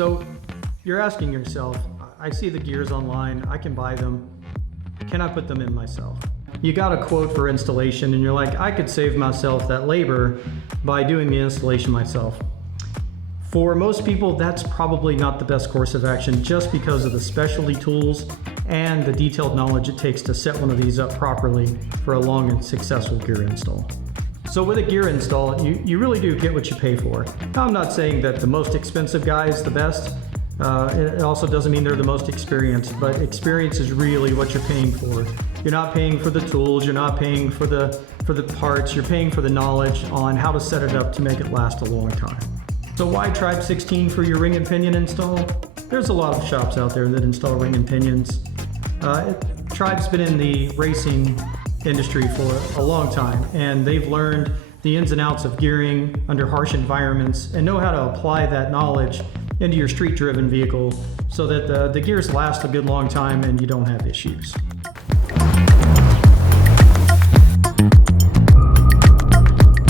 So you're asking yourself, I see the gears online, I can buy them, can I put them in myself? You got a quote for installation and you're like, I could save myself that labor by doing the installation myself. For most people, that's probably not the best course of action just because of the specialty tools and the detailed knowledge it takes to set one of these up properly for a long and successful gear install. So with a gear install, you really do get what you pay for. Now, I'm not saying that the most expensive guy is the best. It also doesn't mean they're the most experienced, but experience is really what you're paying for. You're not paying for the tools, you're not paying for the parts, you're paying for the knowledge on how to set it up to make it last a long time. So why Tribe16 for your ring and pinion install? There's a lot of shops out there that install ring and pinions. Tribe's been in the racing industry for a long time, and they've learned the ins and outs of gearing under harsh environments and know how to apply that knowledge into your street-driven vehicle so that the gears last a good long time and you don't have issues.